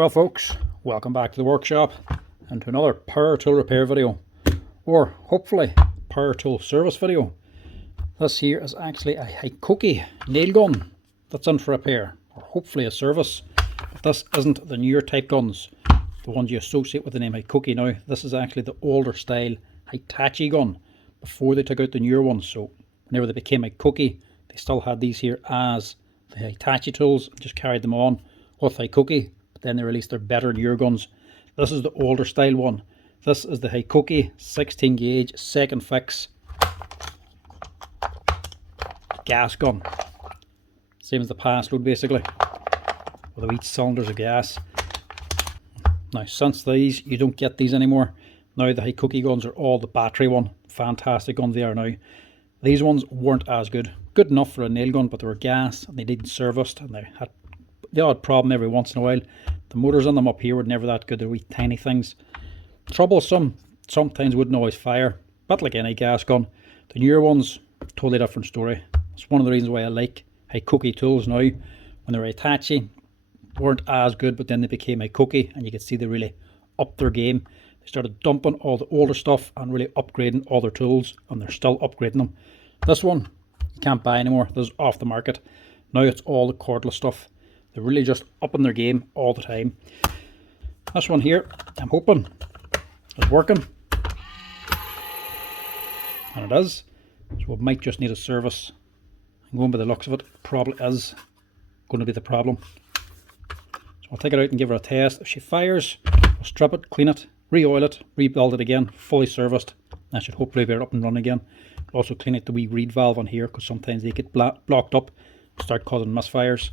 Well folks, welcome back to the workshop and to another power tool repair video, or hopefully power tool service video. This here is actually a Hikoki nail gun that's in for repair, or hopefully a service. But this isn't the newer type guns, the ones you associate with the name Hikoki now. This is actually the older style Hitachi gun before they took out the newer ones. So whenever they became Hikoki, they still had these here as the Hitachi tools, just carried them on with Hikoki. Then they released their better newer guns. This is the older style one. This is the Hikoki 16 gauge second fix gas gun. Same as the pass load basically, with each cylinders of gas. Now since these, you don't get these anymore. Now the Hikoki guns are all the battery one. Fantastic guns they are now. These ones weren't as good. Good enough for a nail gun, but they were gas and they needed serviced, and they had the odd problem every once in a while. The motors on them up here were never that good. They're wee tiny things. Troublesome. Sometimes wouldn't always fire, but like any gas gun. The newer ones, totally different story. It's one of the reasons why I like Hikoki tools now. When they were Hitachi, weren't as good, but then they became Hikoki, and you could see they really upped their game. They started dumping all the older stuff and really upgrading all their tools, and they're still upgrading them. This one you can't buy anymore. This is off the market. Now it's all the cordless stuff. They're really just upping their game all the time. This one here, I'm hoping, is working. And it is. So it might just need a service. I'm going by the looks of it, probably is going to be the problem. So I'll take it out and give her a test. If she fires, we'll strip it, clean it, re-oil it, rebuild it again, fully serviced. That should hopefully be up and running again. Also clean out the wee reed valve on here, because sometimes they get blocked up and start causing misfires.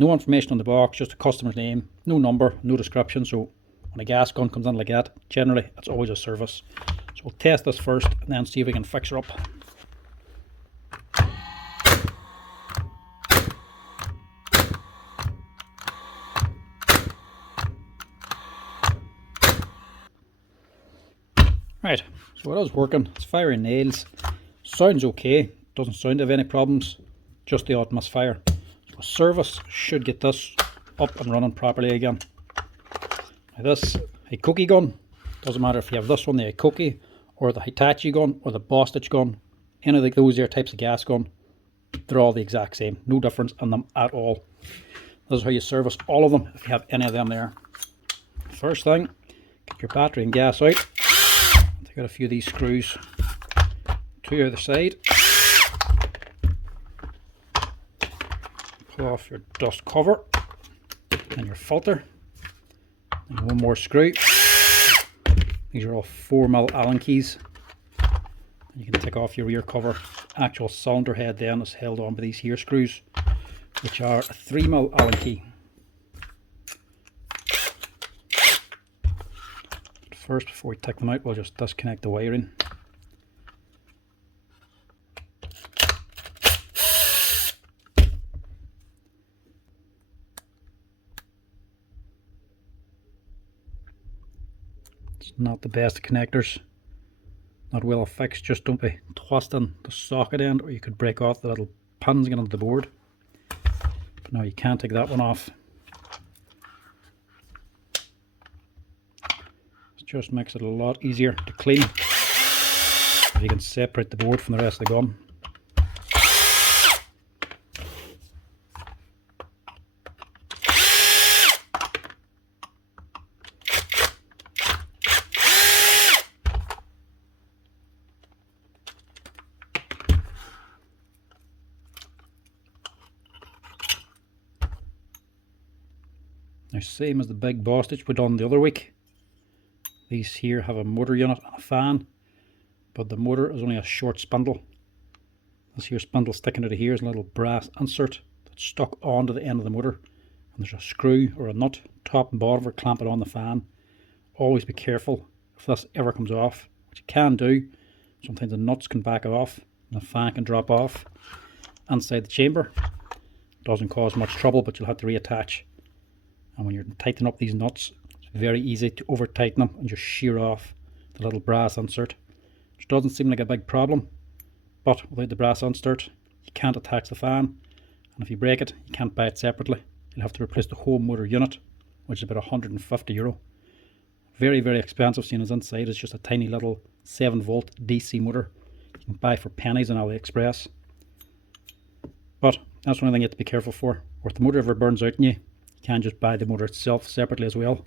No information on the box, just a customer's name, no number, no description. So when a gas gun comes in like that, generally it's always a service. So we'll test this first and then see if we can fix her up. Right, so it is working. It's firing nails. Sounds okay. Doesn't sound to have any problems. Just the odd misfire. So a service should get this up and running properly again. Now this Hikoki gun, doesn't matter if you have this one, the Hikoki, or the Hitachi gun, or the Bostitch gun, any of those there types of gas gun, they're all the exact same. No difference in them at all. This is how you service all of them if you have any of them there. First thing, get your battery and gas out. Take out a few of these screws, two either side. Pull off your dust cover and your filter, and one more screw. These are all 4mm Allen keys. You can take off your rear cover. Actual cylinder head then is held on by these here screws, which are a 3mm Allen key. First, before we take them out, we'll just disconnect the wiring. It's not the best of connectors, not well fixed. Just don't be twisting the socket end, or you could break off the little pins getting onto the board. But no, you can't take that one off. Just makes it a lot easier to clean if you can separate the board from the rest of the gun. Now, same as the big Bostitch we done the other week. These here have a motor unit and a fan, but the motor is only a short spindle. This here spindle sticking out of here is a little brass insert that's stuck onto the end of the motor, and there's a screw or a nut top and bottom for clamping on the fan. Always be careful if this ever comes off, which it can do. Sometimes the nuts can back off and the fan can drop off inside the chamber. Doesn't cause much trouble, but you'll have to reattach. And when you're tightening up these nuts, very easy to over tighten them and just shear off the little brass insert, which doesn't seem like a big problem, but without the brass insert you can't attach the fan, and if you break it you can't buy it separately. You'll have to replace the whole motor unit which is about €150. Very, very expensive, seeing as inside is just a tiny little 7-volt DC motor you can buy for pennies on AliExpress. But that's one thing you have to be careful for. Or if the motor ever burns out on you, you can just buy the motor itself separately as well.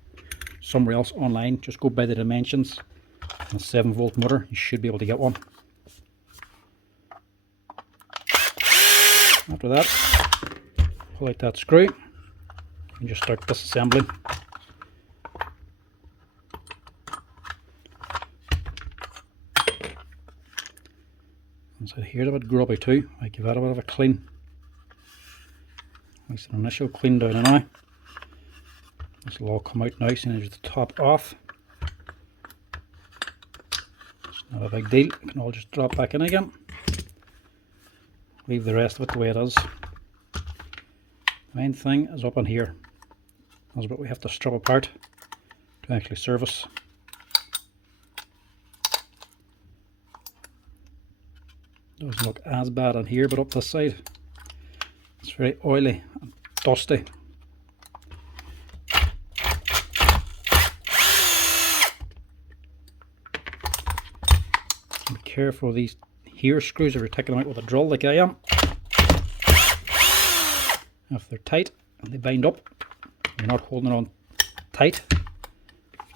Somewhere else online, just go by the dimensions. And a 7-volt motor, you should be able to get one. After that, pull out that screw and just start disassembling. So here's a bit grubby too. I give that a bit of a clean. Nice an initial clean down now. This will all come out now, seeing as the top off. It's not a big deal. It can all just drop back in again. Leave the rest of it the way it is. The main thing is up in here. That's what we have to strip apart to actually service. Doesn't look as bad on here, but up this side it's very oily and dusty. Be careful of these here screws if you're taking them out with a drill like I am. If they're tight and they bind up, you're not holding it on tight,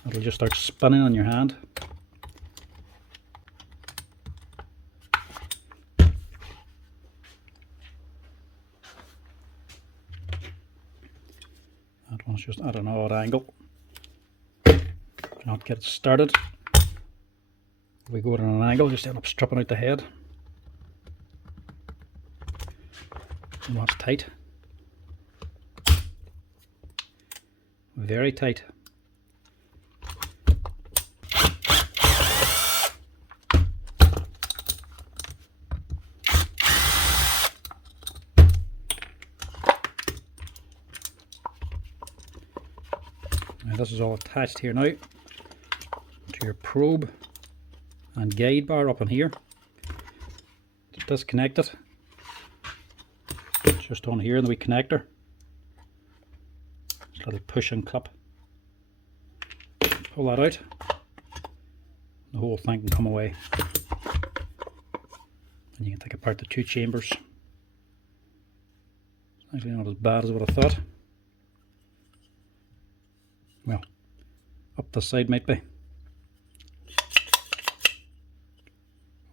it'll just start spinning on your hand. That one's just at an odd angle. Not get it started. If we go at an angle, just end up stripping out the head. And that's tight. Very tight. Now this is all attached here now to your probe and guide bar up in here. To disconnect it, just on here in the wee connector. Just a little push and clip. Pull that out. The whole thing can come away. And you can take apart the 2 chambers. It's actually not as bad as what I thought. Well, up the side might be.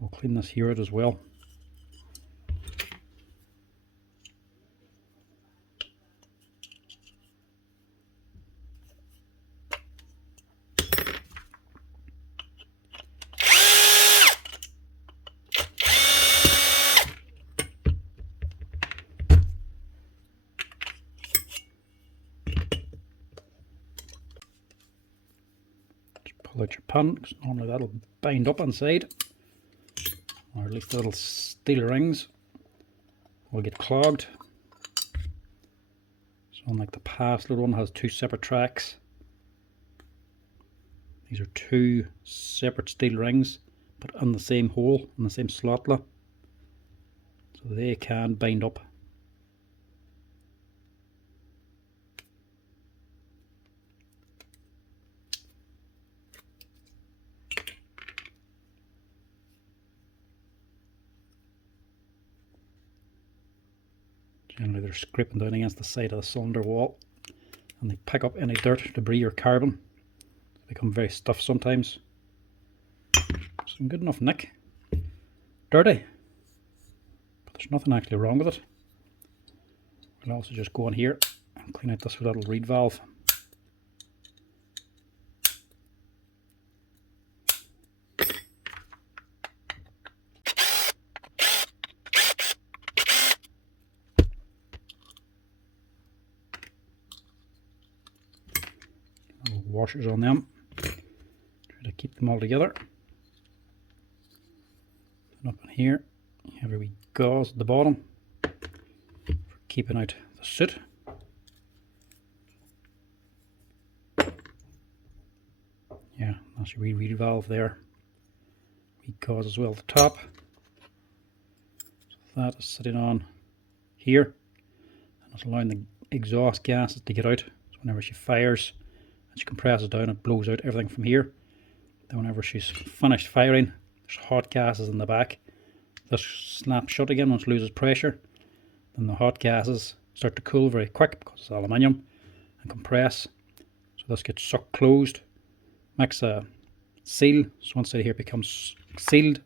We'll clean this here out as well. Pull out your pin, because normally that'll bind up inside, or at least the little steel rings will get clogged. So unlike the past little one has 2 separate tracks, these are 2 separate steel rings but in the same hole, in the same slot, so they can bind up. Generally they're scraping down against the side of the cylinder wall and they pick up any dirt, debris or carbon. They become very stiff sometimes. Some good enough nick. Dirty, but there's nothing actually wrong with it. We'll also just go in here and clean out this little reed valve. Washers on them, try to keep them all together. And up in here you have a wee gauze at the bottom for keeping out the soot. Yeah, that's your wee reed valve there. Wee gauze as well at the top. So that is sitting on here and it's allowing the exhaust gases to get out. So whenever she fires and she compresses down, it blows out everything from here. Then whenever she's finished firing, there's hot gases in the back. This snaps shut again once it loses pressure. Then the hot gases start to cool very quick because it's aluminium and compress. So this gets sucked closed, makes a seal. So one side here becomes sealed.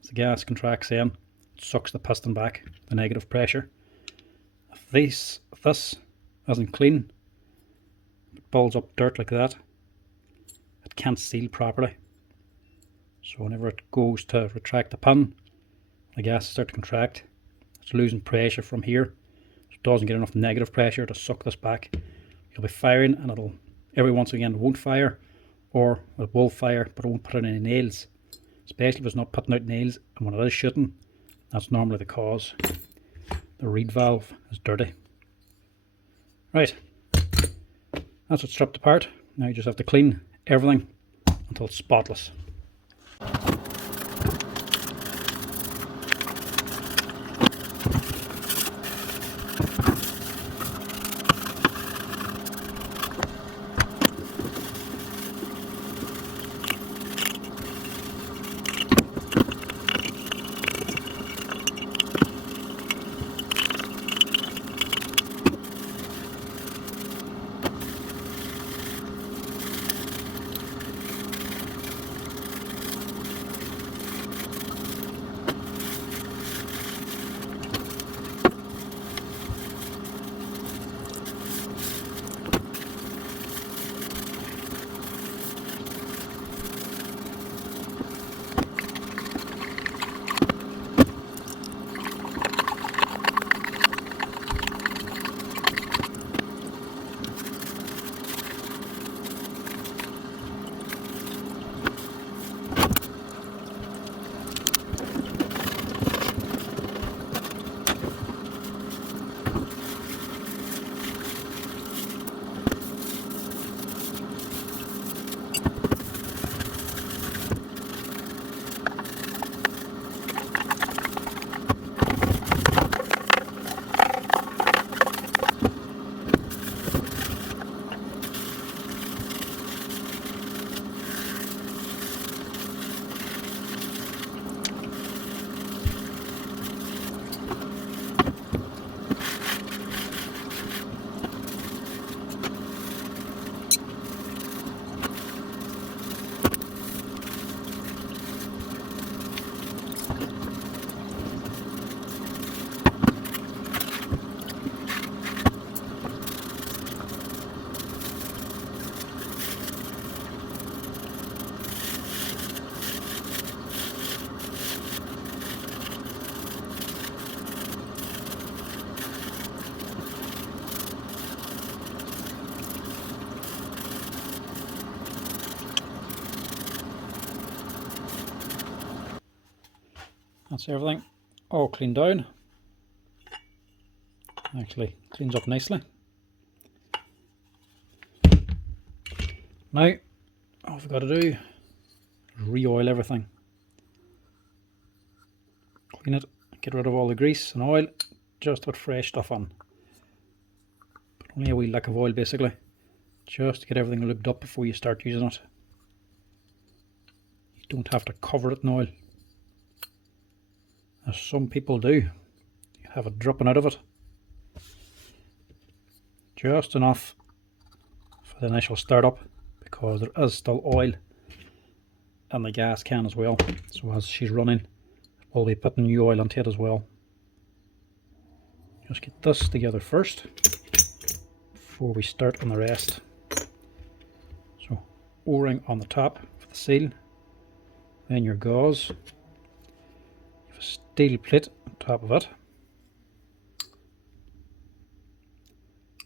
As the gas contracts in, it sucks the piston back, the negative pressure. If this isn't clean, it builds up dirt like that, it can't seal properly. So whenever it goes to retract the pin, the gas starts to contract. It's losing pressure from here. So it doesn't get enough negative pressure to suck this back. You'll be firing and it'll, every once again, it won't fire, or it will fire but it won't put out any nails. Especially if it's not putting out nails, and when it is shooting, that's normally the cause. The reed valve is dirty. Right, that's it stripped apart. Now you just have to clean everything until it's spotless. That's everything all cleaned down. Actually cleans up nicely. Now all we've got to do is re-oil everything. Clean it, get rid of all the grease and oil, just put fresh stuff on. But only a wee lick of oil basically, just to get everything lubed up before you start using it. You don't have to cover it in oil, as some people do. You have it dripping out of it. Just enough for the initial startup, because there is still oil in the gas can as well. So as she's running, we'll be putting new oil onto it as well. Just get this together first before we start on the rest. So O-ring on the top for the seal, then your gauze. You have a steel plate on top of it.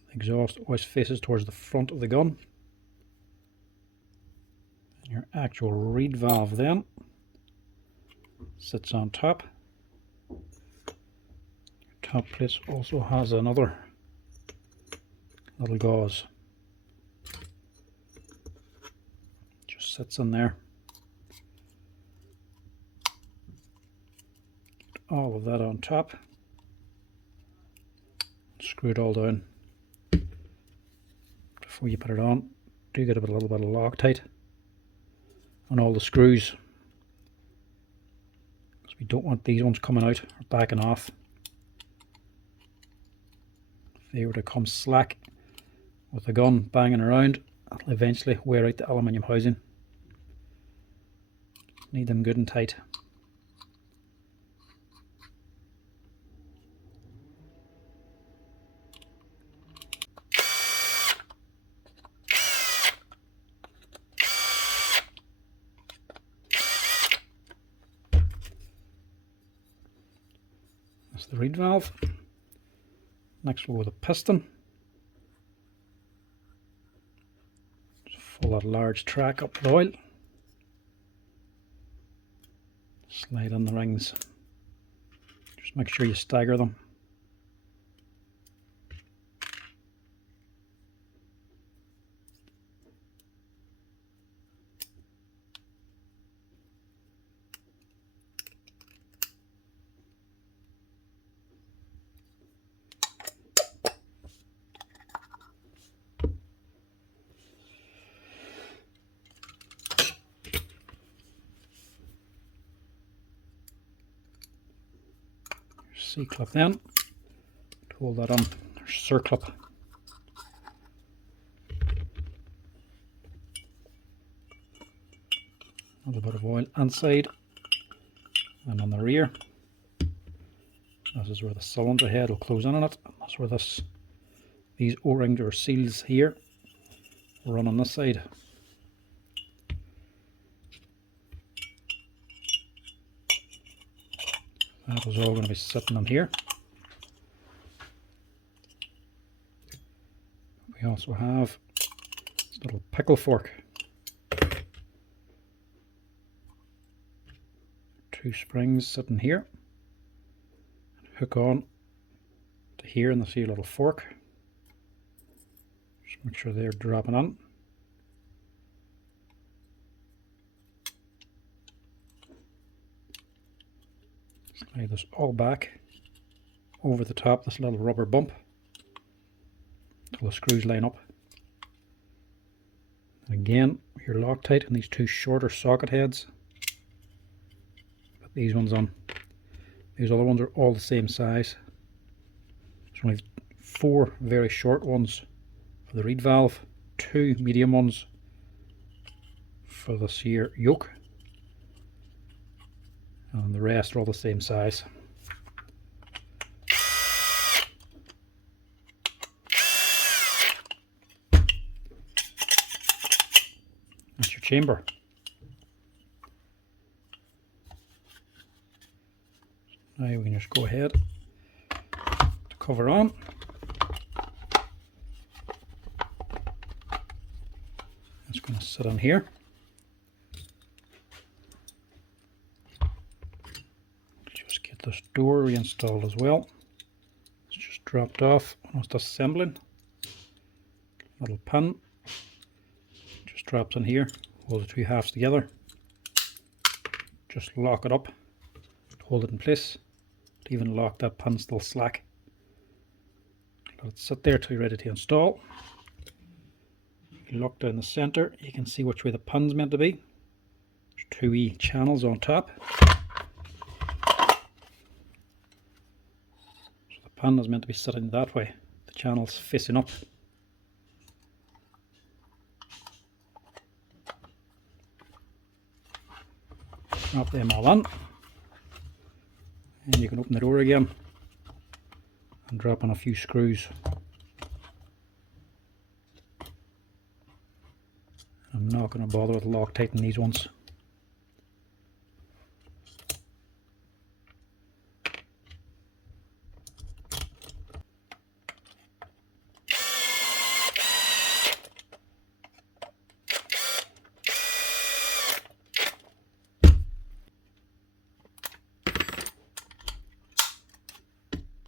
The exhaust always faces towards the front of the gun. And your actual reed valve then sits on top. Your top plate also has another little gauze. Just sits in there. Get all of that on top. Screw it all down to before you put it on, do get a little bit of Loctite on all the screws, because we don't want these ones coming out or backing off. If they were to come slack with the gun banging around, it'll eventually wear out the aluminium housing. Need them good and tight. That's the reed valve. Next we'll go with a piston. Just fill that large track up with oil. Slide on the rings. Just make sure you stagger them. C-clip then, to hold that on, there's circlip. A little bit of oil inside and on the rear. This is where the cylinder head will close in on it. That's where these O-rings or seals here will run on this side. That is all going to be sitting on here. We also have this little pickle fork. 2 springs sitting here. Hook on to here and see a little fork. Just make sure they're dropping on. Slide this all back over the top, this little rubber bump, until the screws line up. And again, your Loctite on these 2 shorter socket heads. Put these ones on. These other ones are all the same size. There's only 4 very short ones for the reed valve, 2 medium ones for this here yoke, and the rest are all the same size. That's your chamber. Now we can just go ahead to cover on. It's going to sit on here. Just get this door reinstalled as well. It's just dropped off when I was disassembling. Little pin just drops in here, hold the 2 halves together. Just lock it up to hold it in place. To even lock that pin still slack. Let it sit there till you're ready to install. You look down the center, you can see which way the pin's meant to be. There's 2 wee channels on top. So the pin is meant to be sitting that way. The channel's facing up. Drop them all in. And you can open the door again and drop in a few screws. I'm not going to bother with Loctiting these ones.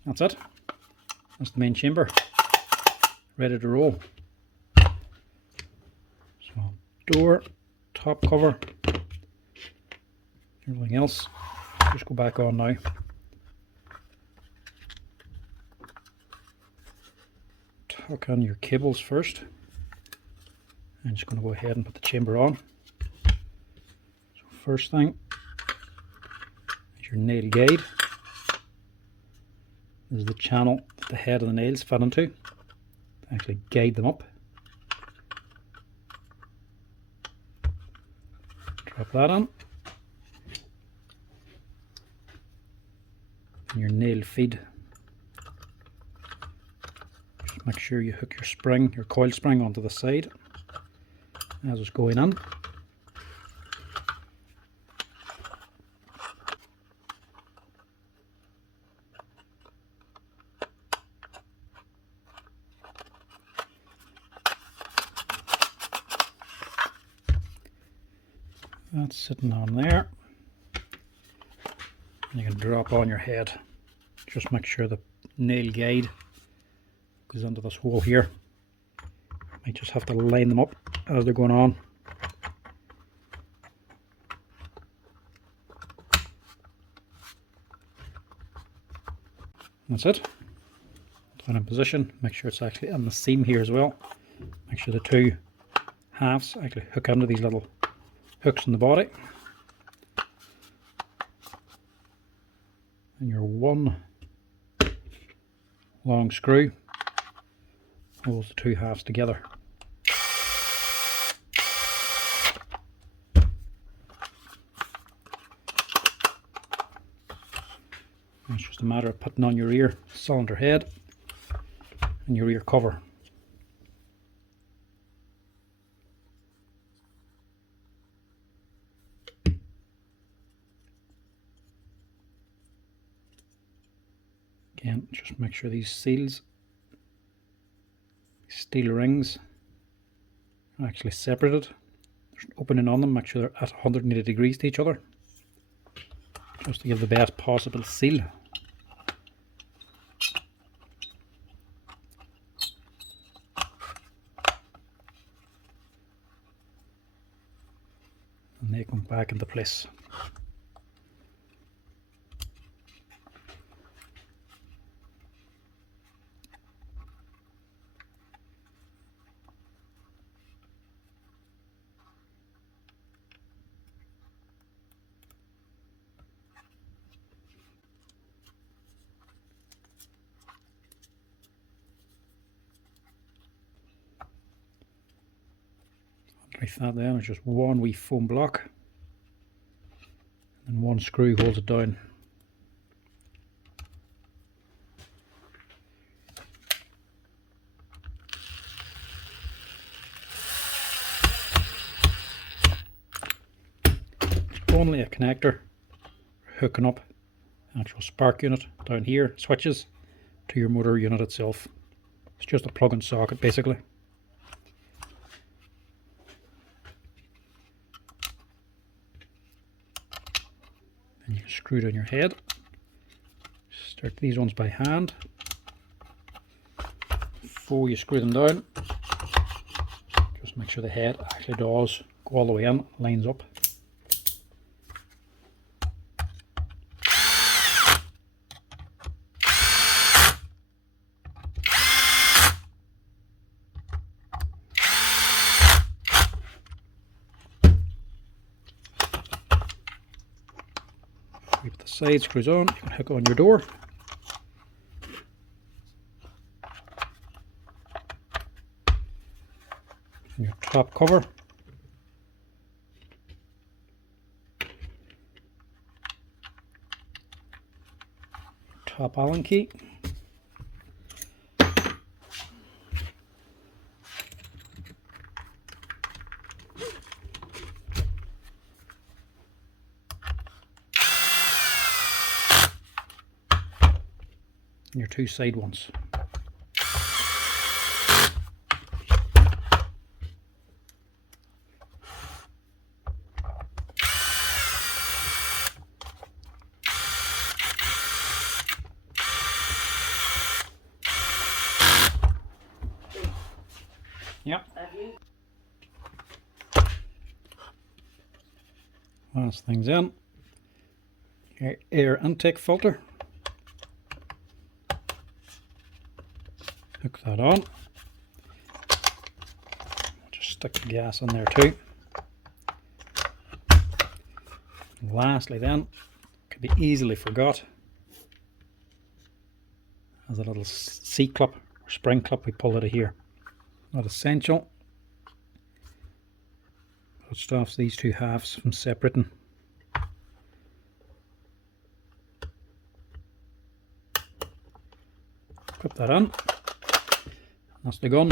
That's it. That's the main chamber, ready to roll. So door, top cover, everything else, just go back on now. Tuck on your cables first. I'm just going to go ahead and put the chamber on. So first thing is your nail guide. This is the channel that the head of the nails fit into. Actually guide them up. Drop that on. And your nail feed. Just make sure you hook your spring, your coil spring, onto the side as it's going in. That's sitting on there. You can drop on your head. Just make sure the nail guide goes into this hole here. Might just have to line them up as they're going on. That's it. Put it in position. Make sure it's actually in the seam here as well. Make sure the two halves actually hook into these little hooks in the body. And your one long screw holds the two halves together. It's just a matter of putting on your rear cylinder head and your rear cover. Again, just make sure these seals, these steel rings, are actually separated. There's an opening on them. Make sure they're at 180 degrees to each other, just to give the best possible seal. And they come back into place. Underneath that then is just one wee foam block, and one screw holds it down. Only a connector hooking up an actual spark unit down here, switches to your motor unit itself. It's just a plug and socket basically. And you can screw down your head. Start these ones by hand. Before you screw them down, just make sure the head actually does go all the way in, lines up. You put the side screws on, you can hook on your door. And your top cover. Top Allen key. And your two side ones. Yep. Last thing's in. Your air intake filter. Hook that on. Just stick the gas in there too. And lastly then, could be easily forgot, as a little C-clip or spring clip, we pull it out of here. Not essential, but it stops these two halves from separating. Clip that on. That's the gun,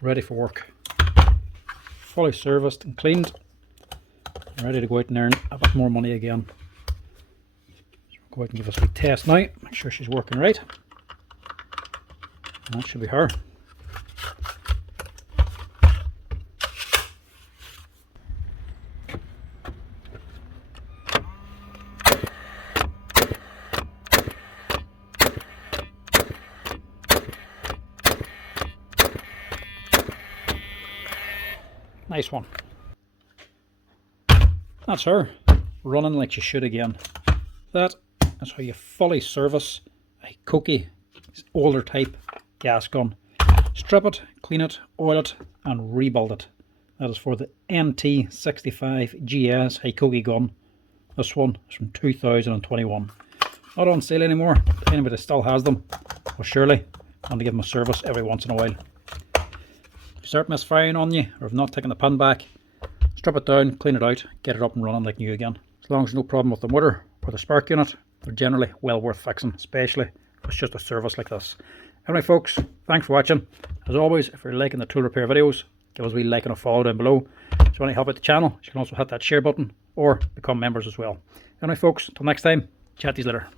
ready for work. Fully serviced and cleaned, ready to go out and earn a bit more money again. So we'll go out and give us a wee test now, make sure she's working right. And that should be her. Nice one. That's her, running like she should again. That is how you fully service a Hikoki older type gas gun. Strip it, clean it, oil it, and rebuild it. That is for the MT65GS Hikoki gun. This one is from 2021. Not on sale anymore. If anybody still has them, well, surely I want to give them a service every once in a while. If you start misfiring on you, or have not taken the pin back, strip it down, clean it out, get it up and running like new again. As long as there's no problem with the motor or the spark unit, they're generally well worth fixing, especially if it's just a service like this. Anyway folks, thanks for watching. As always, if you're liking the tool repair videos, give us a wee like and a follow down below. If you want to help out the channel, you can also hit that share button or become members as well. Anyway folks, until next time, chat to you later.